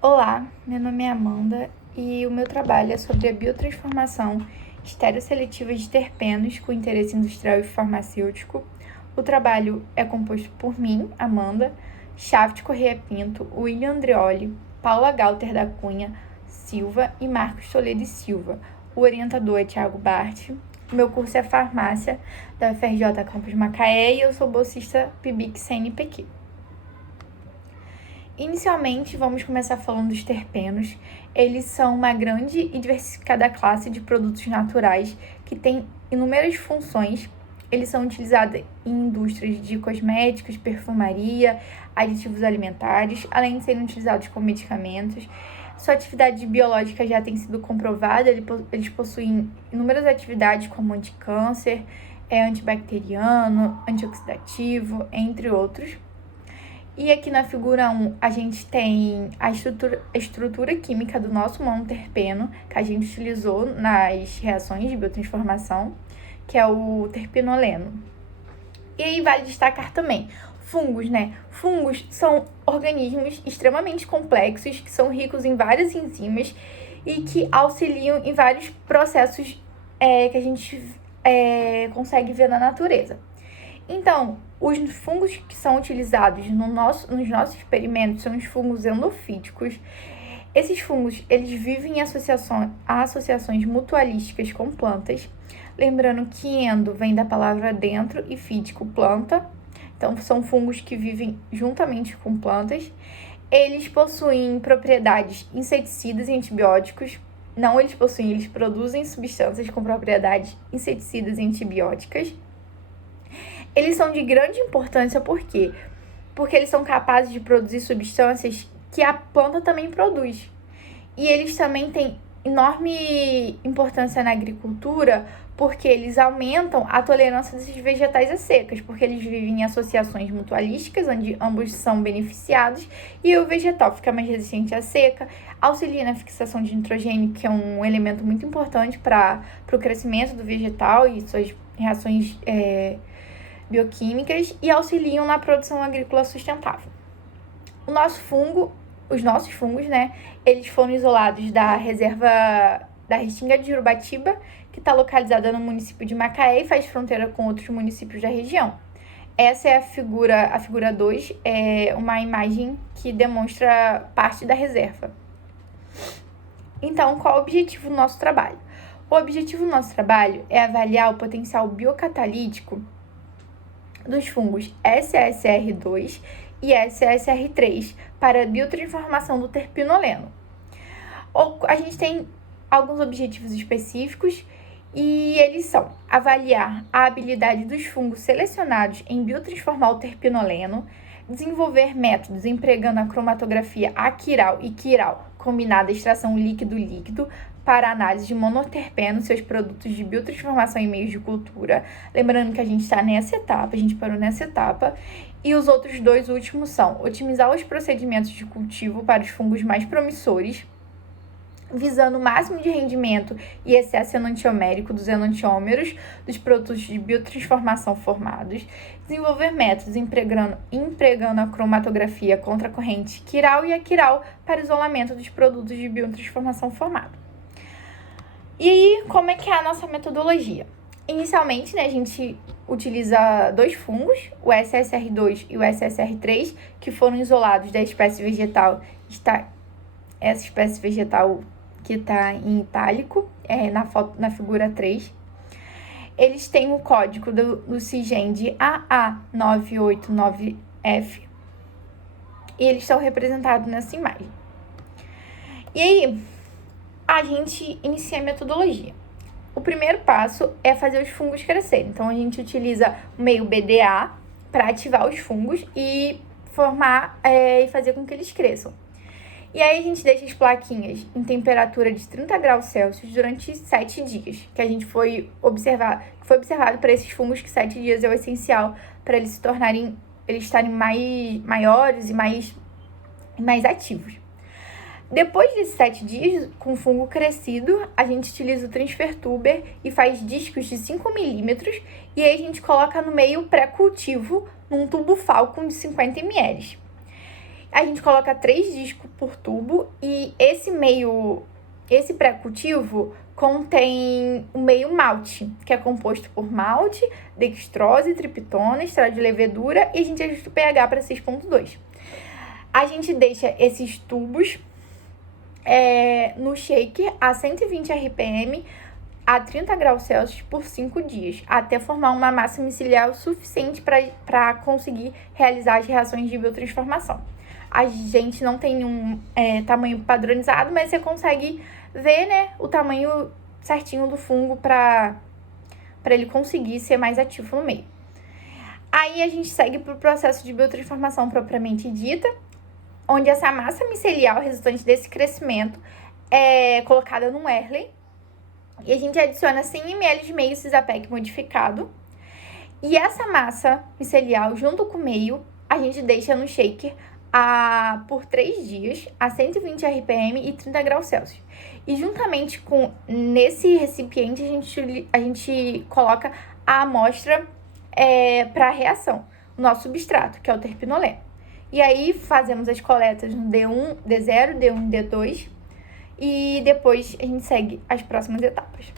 Olá, meu nome é Amanda e o meu trabalho é sobre a biotransformação estereosseletiva de terpenos com interesse industrial e farmacêutico. O trabalho é composto por mim, Amanda, Chaves Corrêa Pinto, William Andreoli, Paula Galter da Cunha Silva e Marcos Toledo e Silva. O orientador é Thiago Bart. O meu curso é Farmácia da UFRJ Campus Macaé e eu sou bolsista PIBIC CNPq. Inicialmente, vamos começar falando dos terpenos. Eles são uma grande e diversificada classe de produtos naturais que tem inúmeras funções. Eles são utilizados em indústrias de cosméticos, perfumaria, aditivos alimentares, além de serem utilizados como medicamentos. Sua atividade biológica já tem sido comprovada, eles possuem inúmeras atividades como anticâncer, antibacteriano, antioxidativo, entre outros. E aqui na figura 1, a gente tem a estrutura química do nosso monoterpeno, que a gente utilizou nas reações de biotransformação, que é o terpenoleno. E aí vale destacar também fungos, né? Fungos são organismos extremamente complexos, que são ricos em várias enzimas e que auxiliam em vários processos que a gente consegue ver na natureza. Então, os fungos que são utilizados nos nossos experimentos são os fungos endofíticos. Esses fungos, eles vivem em associações mutualísticas com plantas. Lembrando que endo vem da palavra dentro e fítico, planta. Então, são fungos que vivem juntamente com plantas. Eles possuem propriedades inseticidas e antibióticos. Não eles possuem, eles produzem substâncias com propriedades inseticidas e antibióticas. Eles são de grande importância, por quê? Porque eles são capazes de produzir substâncias que a planta também produz. E eles também têm enorme importância na agricultura, porque eles aumentam a tolerância desses vegetais a secas, porque eles vivem em associações mutualísticas, onde ambos são beneficiados, e o vegetal fica mais resistente à seca, auxilia na fixação de nitrogênio, que é um elemento muito importante para o crescimento do vegetal e suas reações bioquímicas e auxiliam na produção agrícola sustentável. Os nossos fungos, né, eles foram isolados da reserva da Restinga de Jurubatiba, que está localizada no município de Macaé e faz fronteira com outros municípios da região. Essa é a figura 2, é uma imagem que demonstra parte da reserva. Então, qual é o objetivo do nosso trabalho? O objetivo do nosso trabalho é avaliar o potencial biocatalítico dos fungos SSR2 e SSR3 para a biotransformação do terpenoleno. A gente tem alguns objetivos específicos e eles são avaliar a habilidade dos fungos selecionados em biotransformar o terpenoleno, desenvolver métodos empregando a cromatografia aquiral e quiral combinada extração líquido-líquido para análise de monoterpeno, seus produtos de biotransformação em meios de cultura. Lembrando que a gente está nessa etapa, a gente parou nessa etapa. E os outros dois últimos são otimizar os procedimentos de cultivo para os fungos mais promissores, visando o máximo de rendimento e excesso enantiomérico dos enantiômeros dos produtos de biotransformação formados, desenvolver métodos empregando a cromatografia contra a corrente quiral e aquiral para isolamento dos produtos de biotransformação formado. E aí, como é que é a nossa metodologia? Inicialmente, né, a gente utiliza dois fungos, o SSR2 e o SSR3, que foram isolados da espécie vegetal. Essa espécie vegetal que está em itálico, na figura 3. Eles têm o código do CIGEN de AA989F e eles estão representados nessa imagem. E aí, a gente inicia a metodologia. O primeiro passo é fazer os fungos crescerem. Então, a gente utiliza o meio BDA para ativar os fungos e formar e fazer com que eles cresçam. E aí, a gente deixa as plaquinhas em temperatura de 30 graus Celsius durante 7 dias, que a gente foi observado para esses fungos que 7 dias é o essencial para eles estarem maiores e mais ativos. Depois desses 7 dias, com o fungo crescido, a gente utiliza o transfer tuber e faz discos de 5 milímetros e aí a gente coloca no meio pré-cultivo num tubo Falcon de 50 ml. A gente coloca 3 discos por tubo e esse pré-cultivo contém o meio malte, que é composto por malte, dextrose, triptona, extrato de levedura, e a gente ajusta o pH para 6,2. A gente deixa esses tubos no shaker a 120 RPM a 30 graus Celsius por 5 dias, até formar uma massa micelial suficiente para conseguir realizar as reações de biotransformação. A gente não tem um tamanho padronizado, mas você consegue ver, né, o tamanho certinho do fungo para ele conseguir ser mais ativo no meio. Aí a gente segue para o processo de biotransformação propriamente dita, onde essa massa micelial resultante desse crescimento é colocada num Erlen, e a gente adiciona 100 ml de meio Cisapec modificado. E essa massa micelial, junto com o meio, a gente deixa no shaker por 3 dias, a 120 RPM e 30 graus Celsius. E juntamente com nesse recipiente, a gente coloca a amostra para reação, o nosso substrato, que é o terpinoleno. E aí fazemos as coletas no D1, D0, D1 e D2. E depois a gente segue as próximas etapas.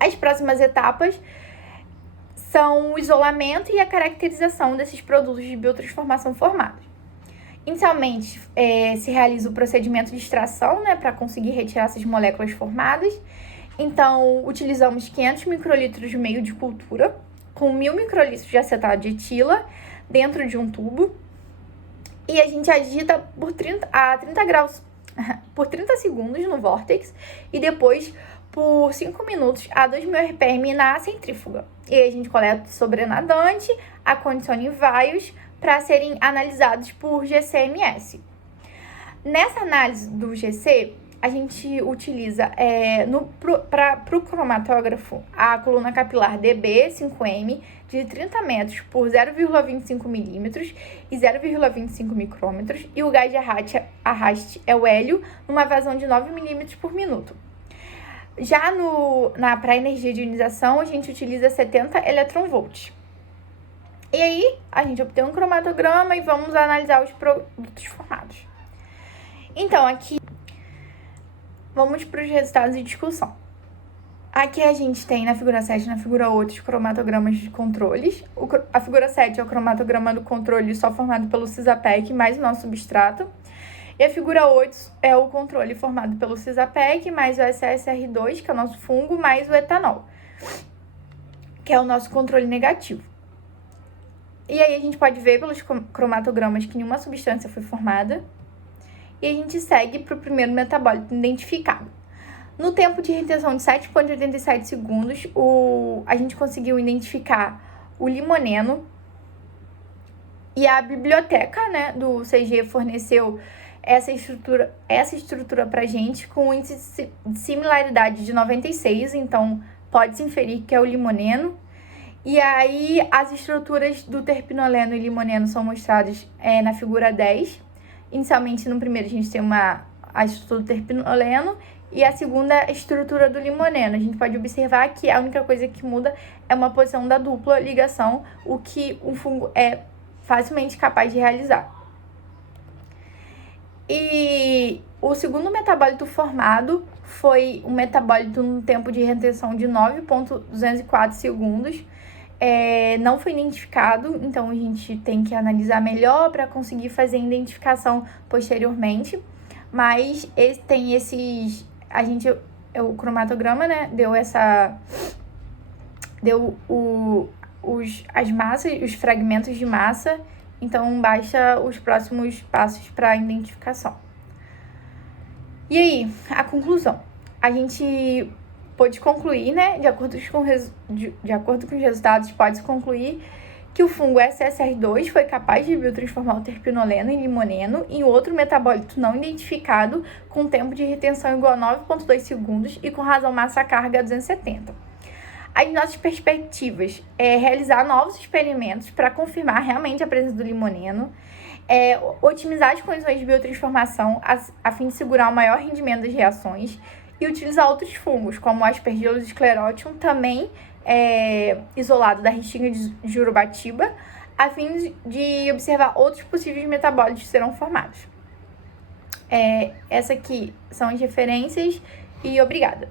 As próximas etapas são o isolamento e a caracterização desses produtos de biotransformação formados. Inicialmente, se realiza o procedimento de extração, né, para conseguir retirar essas moléculas formadas. Então, utilizamos 500 microlitros de meio de cultura, com 1.000 microlitros de acetato de etila, dentro de um tubo. E a gente agita por 30 graus por 30 segundos no vórtex e depois por 5 minutos a 2.000 RPM na centrífuga. E aí a gente coleta o sobrenadante, acondiciona em vaios para serem analisados por GC-MS. Nessa análise do GC, a gente utiliza para o cromatógrafo a coluna capilar DB5M de 30 metros por 0,25 milímetros e 0,25 micrômetros, e o gás de arraste é o hélio, numa vazão de 9 milímetros por minuto. Já para energia de ionização, a gente utiliza 70 eletronvolts. E aí, a gente obtém um cromatograma e vamos analisar os produtos formados. Então, aqui, vamos para os resultados de discussão. Aqui a gente tem na figura 7 e na figura 8 os cromatogramas de controles. A figura 7 é o cromatograma do controle só formado pelo Cisapec mais o nosso substrato. E a figura 8 é o controle formado pelo Cisapec mais o SSR2, que é o nosso fungo, mais o etanol, que é o nosso controle negativo. E aí a gente pode ver pelos cromatogramas que nenhuma substância foi formada. E a gente segue para o primeiro metabólito identificado. No tempo de retenção de 7,87 segundos, a gente conseguiu identificar o limoneno. E a biblioteca, né, do CG forneceu essa estrutura para a gente com um índice de similaridade de 96, então pode-se inferir que é o limoneno. E aí as estruturas do terpinoleno e limoneno são mostradas na figura 10. Inicialmente, no primeiro, a gente tem a estrutura do terpinoleno e a segunda estrutura do limoneno. A gente pode observar que a única coisa que muda é uma posição da dupla ligação, o que um fungo é facilmente capaz de realizar. E o segundo metabólito formado foi um metabólito no tempo de retenção de 9,204 segundos. Não foi identificado, então a gente tem que analisar melhor para conseguir fazer a identificação posteriormente. Mas o cromatograma, né, deu as massas, os fragmentos de massa, então basta os próximos passos para a identificação. E aí, a conclusão. A gente pode concluir, né, de acordo com os resultados, pode-se concluir que o fungo SSR2 foi capaz de biotransformar o terpinoleno em limoneno em outro metabólito não identificado com tempo de retenção igual a 9,2 segundos e com razão massa-carga 270. As nossas perspectivas é realizar novos experimentos para confirmar realmente a presença do limoneno, otimizar as condições de biotransformação a fim de segurar o maior rendimento das reações e utilizar outros fungos, como o Aspergillus sclerotium, também isolado da restinga de Jurubatiba, a fim de observar outros possíveis metabólitos que serão formados. Essa aqui são as referências e obrigada!